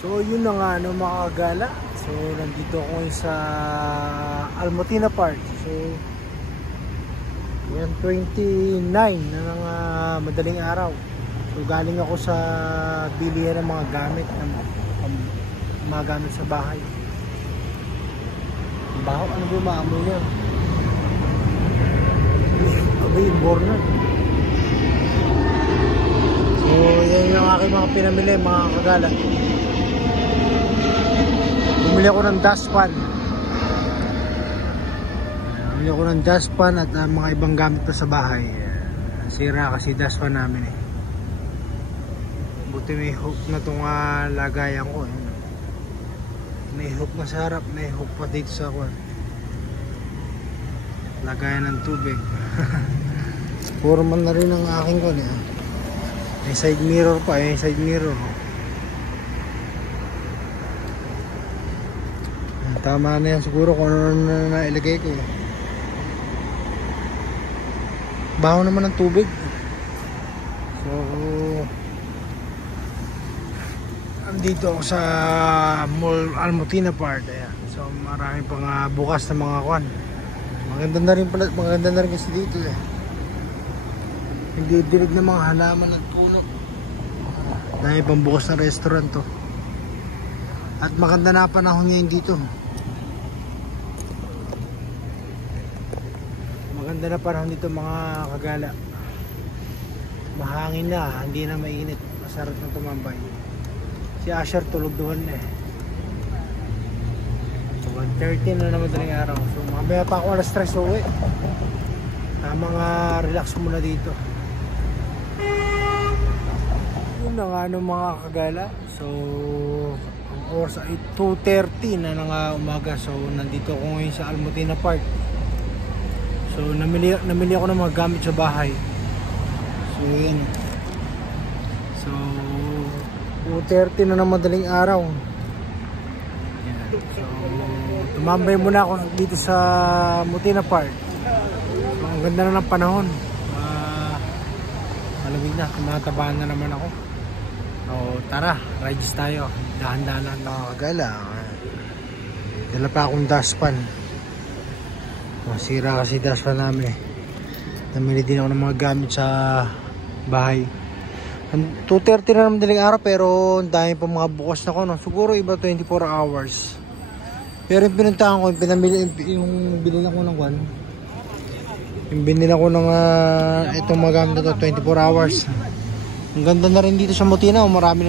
So yun na nga mga kagala. So nandito ako sa Almotina Park. So yan 29 na ng madaling araw. So galing ako sa bilihan ng mga gamit mga gamit sa bahay. Baho, ano ba yung maamoy niya? Abay, born. So yan yung aking mga pinamili mga kagala. Bumili ako ng dustpan. Bumili ako ng dustpan at mga ibang gamit pa sa bahay. Sira kasi dustpan namin eh. Buti may hook na itong lagayan ko. May hook na sa harap, may hook pa dito sa lagayan ng tubig. Puro man na rin ang aking ko. May side mirror pa, may side mirror. Tama na yan siguro kung ano na nailagay ko. Baho naman ng tubig. So andito ako sa Mall Almotina Park. Ayan. So marami pang bukas na mga kwan. Maganda na rin kasi dito eh. Hindi dilig na mga halaman at puno. Dahil pang bukas na restaurant to. At maganda na panahon ngayon dito. Maganda na panahon dito mga kagala. Mahangin na, hindi na mainit. Masarap na tumambay. Si Asher tulog doon eh. So 1:30 na naman daling araw. So mamaya pa ako alas 3 uwi. Mga relax muna dito. Yun na nga mga kagala. So ang oras ay 2:30 na ng umaga. So nandito ako ngayon sa Almotina Park. So namili ako ng mga gamit sa bahay. So yun. So 2:30 na ng madaling araw. Yan. So tumambay muna ako dito sa Almotina Park. So ang ganda na ng panahon. Malamig na, tumatabaan na naman ako. So tara, rides tayo. Dahan-dahan lang mga kagala. Dala pa akong dustpan. Masira kasi dustpan namin eh. Namili din ako ng mga gamit sa bahay. 2:30 na naman daling araw pero dahil pa mga bukas na ko no? Siguro iba 24 hours. Pero yung pinuntahan ko, yung binila ko ng kwan. Yung binila ko ng itong mga gamit na to 24 hours. Ang ganda na rin dito sa Almotina. Marami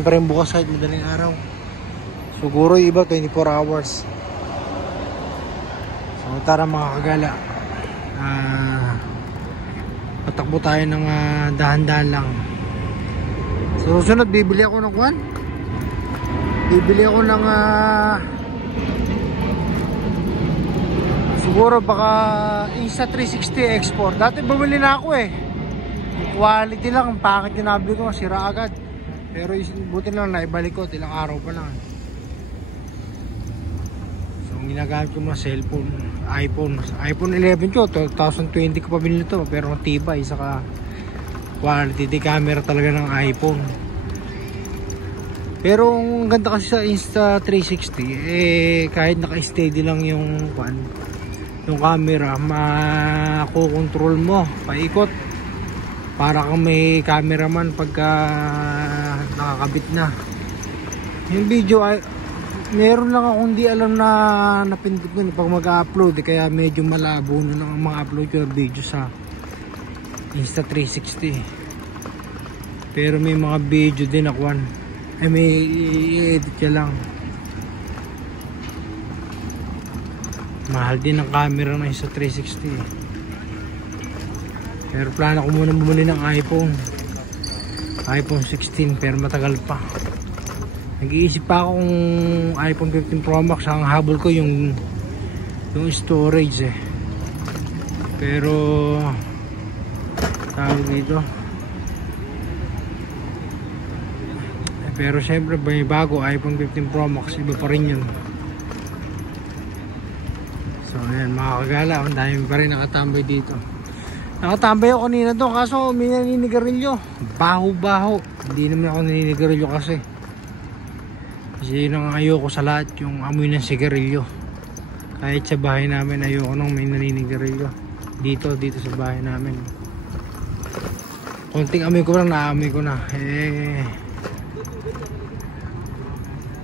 pa rin bukas kahit madaling araw. Siguro iba 24 hours. So tara mga kagala. Patakbo tayo ng dahan-dahan lang. So susunod bibili ako ng kwan. Bibili ako ng siguro baka Insta360 Export. Dati bumili na ako eh. Quality lang, ang pangit yung nabili ko, sira agad. Pero buti lang naibalik ko, ilang araw pa lang. So ang ginagamit ko mga cellphone, iPhone 11 ko, 2020 ko pa binili to. Pero tibay, saka quality, di camera talaga ng iPhone. Pero ang ganda kasi sa Insta360 eh, kahit naka-steady lang yung camera, makokontrol mo paikot. Para kang may cameraman pagka nakakabit na. Yung video ay meron lang akong di alam na napindot nun pag mag-upload kaya medyo malabo na ang mga upload ko na video sa Insta360. Pero may mga video din ako may i-edit ka lang. Mahal din ang camera ng Insta360. Pero plano ko muna bumili ng iPhone 16 pero matagal pa. Nag-iisip pa ako kung iPhone 15 Pro Max. Ang habol ko yung storage eh. Pero tawag dito. Pero syempre may bago iPhone 15 Pro Max, iba pa rin yun. So ayan mga kagala, ang dami pa rin nakatambay dito. Nakatambay ako kanina doon kaso may naninigarilyo. Baho-baho. Hindi naman ako naninigarilyo kasi. Kasi yun ang ayoko sa lahat, yung amoy ng sigarilyo. Kahit sa bahay namin ayoko nang may naninigarilyo. Dito sa bahay namin. Konting amoy ko lang, naamoy ko na.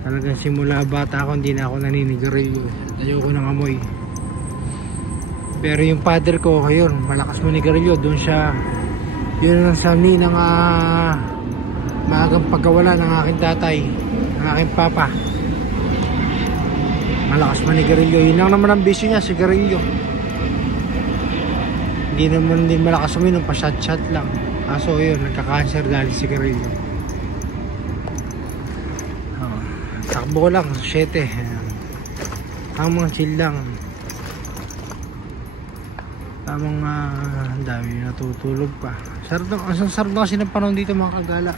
Talagang simula bata ako hindi na ako naninigarilyo. Ayoko ng amoy. Pero yung father ko, ayun, malakas manigarilyo. Doon siya, yun ang sani ng maagang pagkawala ng aking tatay, ng aking papa. Malakas manigarilyo. Yun lang naman ang bisyo niya, sigarilyo. Hindi naman din malakas uminom, pa shot lang. Kaso yun, nagka-cancer dahil sigarilyo. Takbo ko lang, 7. Tamang chill lang. Tamang ang dami natutulog pa. Ang sarap na kasi ng panahon dito mga kagala.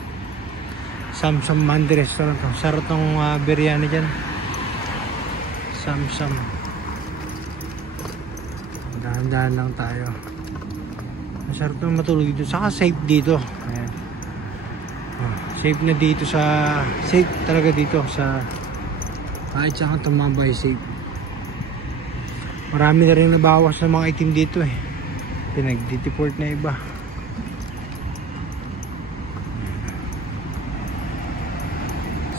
Samsam Mandi Restaurant. Sarap ng biryani dyan. Samsam. Dahan-dahan lang tayo. Masarap na matulog dito. Saka safe dito. Ayan. Safe na dito sa... Safe talaga dito sa... Kahit saan tumambay, safe. Marami na rin nabawas ng mga itim dito eh. Pinag-deport na iba.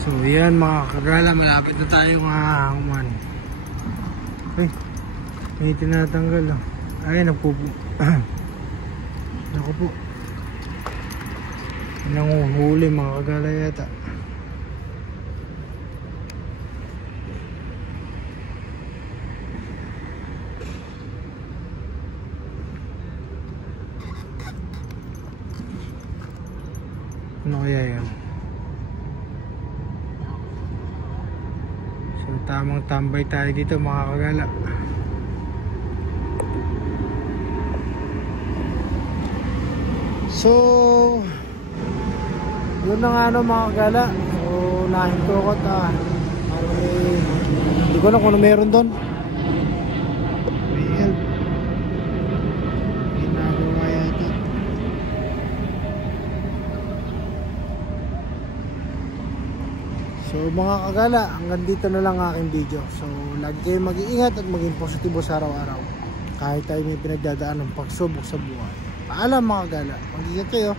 So yan mga kagala, malapit na tayo hangman. Ay, may tinatanggal oh. Ay, nagpupo. Naku po. Nanguhuli mga kagala yata. Ano kaya yan? So tamang tambay tayo dito mga kagala. So yun na nga mga kagala. So nahintokot hindi ko alam kung ano meron doon. May help. Ginagawa yata. So mga kagala, hanggang dito na lang aking video. So lagi kayong mag-iingat at maging positibo sa araw-araw. Kahit tayo may pinagdadaan ng pagsubok sa buhay. Paalam mga kagala, mag-ingat kayo.